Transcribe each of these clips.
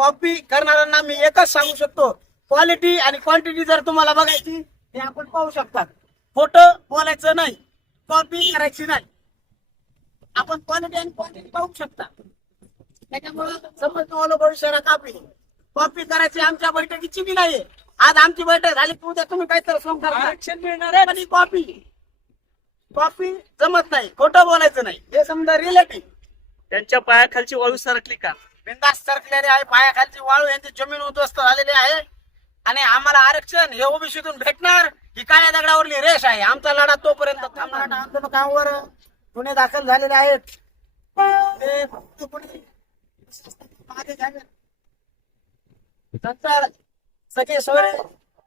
Copy करणाऱ्यांना मी एकच सांगू शकतो क्वालिटी आणि क्वांटिटी जर तुम्हाला बघायची हे आपण पाहू शकता फोटो बोलायचं नाही कॉपी करायची नाही. आपण क्वालिटी आणि क्वांटिटी पाहू शकता. त्याच्यामुळे समज ऑल ओव्हर शहरा कॉपी. कॉपी करायची आमच्या बैठकीची बी नाही आज आमची बैठक झाली उद्या तुम्ही काहीतरी सोंग आरक्षण मिळणार. आहे आणि कॉपी. कॉपी जमत नाही खोटं बोलायचं नाही. हे समजा रिलेटिव्ह त्यांच्या पायाखालची वाळू सरकली का? बिंदास सरकलेले आहे पायाखालची वाळू यांची जमीन उद्ध्वस्त झालेली आहे. आणि आम्हाला आरक्षण हे ओबीसीतून भेटणार ही काळ्या दगडावरली रेष आहे? आमचा लढा तोपर्यंत थांबणार आंदोलकांवर गुन्हे दाखल झालेले आहेत. नंतर सगळे सोयरे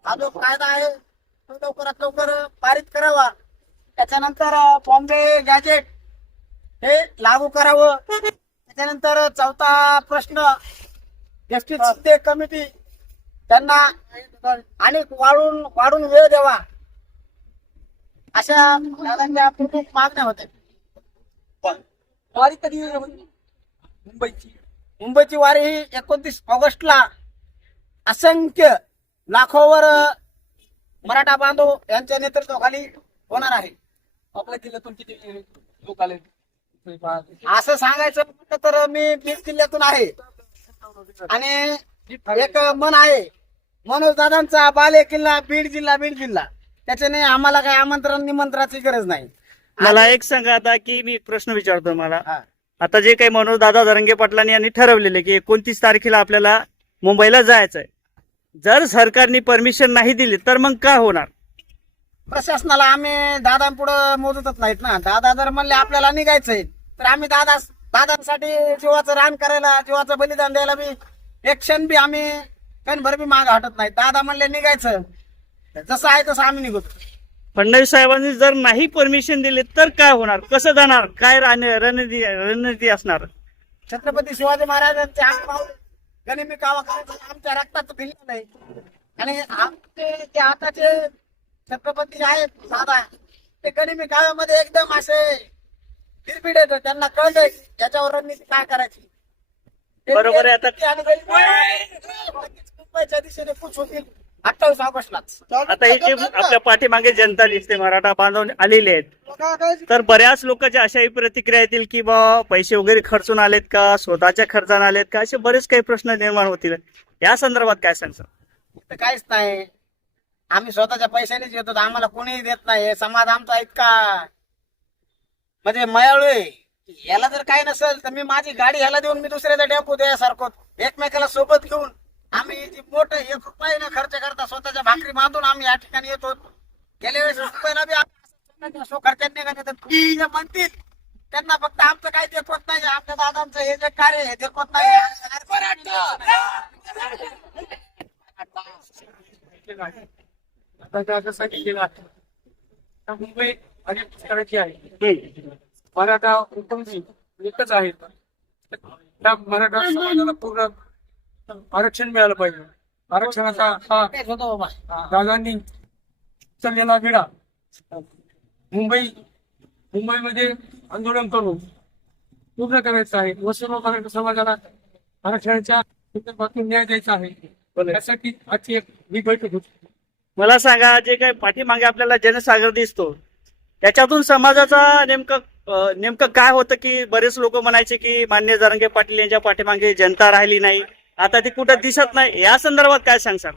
हा जो कायदा आहे तो लवकरात लवकर पारित करावा. त्याच्यानंतर बॉम्बे गॅजेट हे लागू करावं. त्याच्यानंतर चौथा प्रश्न जस्टिस शिंदे कमिटी त्यांना आणि वाढून वाढून वेळ द्यावा. अशा दादांच्या प्रमुख मागण्या होत्या. मुंबईची. मुंबईची वारी ही एकोणतीस ऑगस्टला असंख्य लाखोवर मराठा बांधव यांच्या नेतृत्वाखाली होणार आहे. आपल्या जिल्ह्यातून किती लोक आले? असं सांगायचं म्हटलं तर मी बीड जिल्ह्यातून आहे. आणि एक मन आहे. मनोज दादांचा बाले किल्ला बीड जिल्हा बीड जिल्हा. त्याच्याने आम्हाला काही आमंत्रण निमंत्रणाची गरज नाही. मला एक सांगा आता की मी प्रश्न विचारतो मला. आता जे काही मनोज दादा धरंगे पाटलांनी यांनी ठरवलेले की एकोणतीस तारखेला आपल्याला मुंबईला जायचंय. जर सरकारने परमिशन नाही दिली तर मग काय होणार? प्रशासनाला आम्ही दादांपुढं मोजतच नाहीत ना. दादा जर म्हणले आपल्याला निघायचंय तर आम्ही दादा दादांसाठी जीवाचं रान करायला जीवाचं बलिदान द्यायला बी एक क्षण बी आम्ही कणभर बी माग हटत नाही. दादा म्हणले निघायचं. जसं आहे तसं आम्ही निघतो. फडणवीस साहेबांनी जर नाही परमिशन दिली तर काय होणार? कसं जाणार? काय राणे- रणनीती रणनीती असणार? छत्रपती शिवाजी महाराजांचे आम्ही गनिमी कावा करायचं आमच्या रक्तात भिल्ल नाही आणि आमचे जे आताचे छत्रपती आहेत दादा ते गनिमी काव्यामध्ये एकदम असे फिरफिड येतो त्यांना कळलंय याच्यावर रणनीती काय करायची. बरोबर आहे आता. मुंबईच्या दिशेने पुश होतील अठ्ठावीस ऑगस्टलाच. आता ही जी आपल्या पाठीमागे जनता दिसते मराठा बांधव आलेले आहेत. तर बऱ्याच लोकांच्या अशाही प्रतिक्रिया येतील की बा पैसे वगैरे खर्चून आलेत का स्वतःच्या खर्चाने आलेत का असे बरेच काही प्रश्न निर्माण होतील. या संदर्भात काय सांगता काहीच नाही. आम्ही स्वतःच्या पैशानेच घेतो आम्हाला कोणीही देत नाही. हे समाज आमचा इतका म्हणजे मयाळू आहे. याला जर काही नसेल तर मी माझी गाडी ह्याला देऊन मी दुसऱ्याचा टेम्पो द्या सारखं एकमेकाला सोबत घेऊन आम्ही मोठं एक रुपये न खर्च करता स्वतःच्या भाकरी बांधून आम्ही या ठिकाणी येतो. गेल्या वेळेस रुपयाला ती म्हणतील त्यांना फक्त आमचं काही देत होत नाही आमच्या दादांचं हे जे कार्य हे देत होत नाही आता कसं केलं आहे आता मुंबई करायची आहे. मराठा उपमुख्य एकच आहे. त्या मराठा समाजाला पूर्ण आरक्षण मिळालं पाहिजे. आरक्षणाचा हा दादांनी चाललेला विडा मुंबई मुंबईमध्ये आंदोलन करून पूर्ण करायचं आहे. व सर्व मराठा समाजाला आरक्षणाच्या न्याय द्यायचा आहे. त्यासाठी आजची एक ही बैठक होती. मला सांगा जे काही पाठीमागे आपल्याला जनसागर दिसतो त्याच्यातून समाजाचा नेमकं नेमकं काय होतं की बरेच लोक म्हणायचे की मान्य जरंगे पाटील यांच्या पाठीमागे जनता राहिली नाही आता ती कुठं दिसत नाही या संदर्भात काय सांगसाल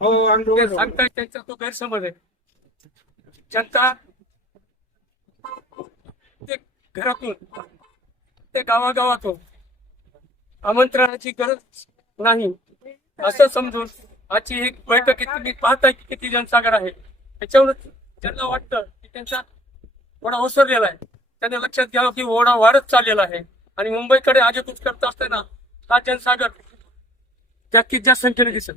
हो आणि ते सांगताय त्यांचा तो गैरसमज आहे. जनता ते घरातून ते गावागावातून आमंत्रणाची गरज नाही असं समजून आजची एक बैठक आहे, तुम्ही पाहताय की किती जनसागर आहे. त्याच्यावरच त्यांना वाटतं की त्यांचा ओढा ओसरलेला आहे त्यांनी लक्षात घ्यावं की ओढा वाढत चाललेला आहे. आणि मुंबईकडे आजकूच करत असताना हा जनसागर जास्तीत जास्त संख्येने दिसत.